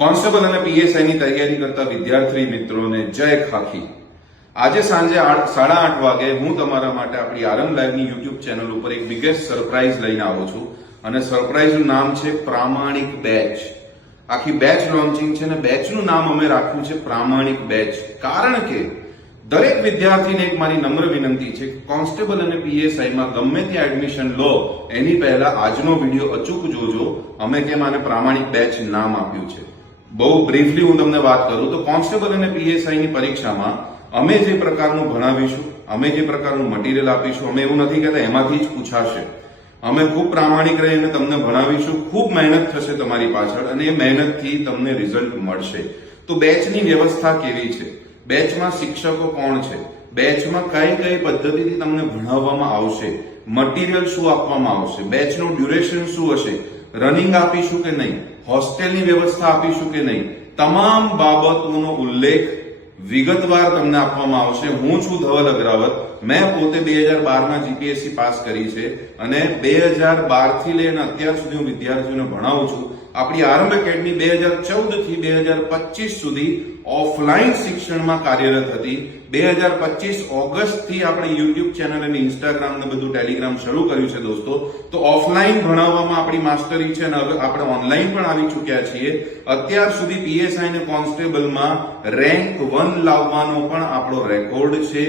Constable અને PSI ની તૈયારી કરતા વિદ્યાર્થી મિત્રોને જય ખાખી। આજે સાંજે 8:30 વાગે હું તમારા માટે આપણી આરંગ લાઈવની યુટ્યુબ ચેનલ ઉપર એક બિગેસ્ટ સરપ્રાઈઝ લઈને આવું છું અને સરપ્રાઈઝનું નામ છે પ્રામાણિક બેચ। આખી બેચ લોન્ચિંગ છે ને બેચનું નામ અમે રાખ્યું છે પ્રામાણિક બેચ, કારણ કે દરેક વિદ્યાર્થીને એક મારી નમ્ર વિનંતી છે કે કોન્સ્ટેબલ અને પીએસઆઈ માં ગમે ત્યાં એડમિશન લો એની પહેલા આજનો વિડીયો અચૂક જોજો। અમે કેમ આને પ્રામાણિક બેચ નામ આપ્યું છે, બહુ બ્રીફલી હું તમને વાત કરું તો કોન્સ્ટેબલ અને પીએસઆઈ ની પરીક્ષામાં અમે જે પ્રકારનું ભણાવીશું, અમે જે પ્રકારનું મટીરિયલ આપીશું, અમે એવું નથી કહેતા એમાંથી જ પૂછાશે। અમે ખૂબ પ્રામાણિક રહીને તમને ભણાવીશું, ખૂબ મહેનત થશે તમારી પાછળ અને એ મહેનતથી તમને રિઝલ્ટ મળશે। તો બેચની વ્યવસ્થા કેવી છે, બેચમાં શિક્ષકો કોણ છે, બેચમાં કઈ કઈ પદ્ધતિથી તમને ભણાવવામાં આવશે, મટીરિયલ શું આપવામાં આવશે, બેચનું ડ્યુરેશન શું હશે, રનિંગ આપીશું કે નહીં, હોસ્ટેલની વ્યવસ્થા આપીશું કે નહીં, તમામ બાબતોનો ઉલ્લેખ વિગતવાર તમને આપવામાં આવશે। હું છું ધવલ અગ્રાવત, મેં પોતે 2012માં જીપીએસસી પાસ કરી છે અને 2012 થી લઈને અત્યાર સુધી હું વિદ્યાર્થીઓને ભણાવું છું। આપણી આરંભ એકેડમી 2014 થી 2025 સુધી ઓફલાઈન શિક્ષણમાં કાર્યરત હતી। 2025 ઓગસ્ટ થી આપણે યુટ્યુબ ચેનલ અને ઇન્સ્ટાગ્રામ ને બધું ટેલિગ્રામ શરૂ કર્યું છે દોસ્તો। તો ઓફલાઈન ભણાવવામાં આપણી માસ્ટરી છે અને હવે આપણે ઓનલાઈન પણ આવી ચૂક્યા છીએ। અત્યાર સુધી પીએસઆઈ અને કોન્સ્ટેબલમાં રેન્ક 1 લાવવાનો પણ આપણો રેકોર્ડ છે।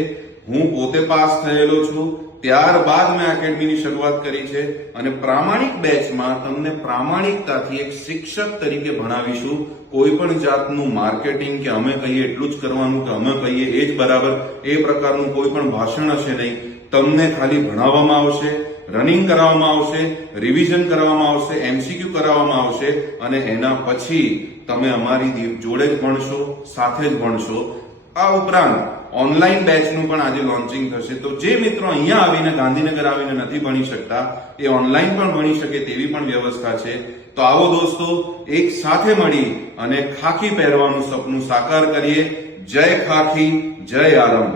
હું પોતે પાસ થયેલો છું, ત્યારબાદ મેં એકેડમીની શરૂઆત કરી છે અને પ્રામાણિક બેચમાં તમને પ્રામાણિકતાથી એક શિક્ષક તરીકે ભણાવીશું। કોઈ પણ જાતનું માર્કેટિંગ કે અમે કહીએ એટલું જ કરવાનું કે અમે કહીએ એ જ બરાબર, એ પ્રકારનું કોઈ પણ ભાષણ હશે નહીં। તમને ખાલી ભણાવવામાં આવશે, રનિંગ કરાવવામાં આવશે, રિવિઝન કરવામાં આવશે, એમસીક્યુ કરાવવામાં આવશે અને એના પછી તમે અમારી જોડે જ ભણશો, સાથે જ ભણશો। આ ઉપરાંત ઓનલાઈન બેચનું પણ આજે લોન્ચિંગ થશે। તો જે મિત્રો અહીંયા આવીને ગાંધીનગર આવીને નથી ભણી શકતા એ ઓનલાઈન પણ ભણી શકે તેવી પણ વ્યવસ્થા છે। તો આવો દોસ્તો, એક સાથે મળી અને ખાખી પહેરવાનું સપનું સાકાર કરીએ। જય ખાખી, જય આરંભ।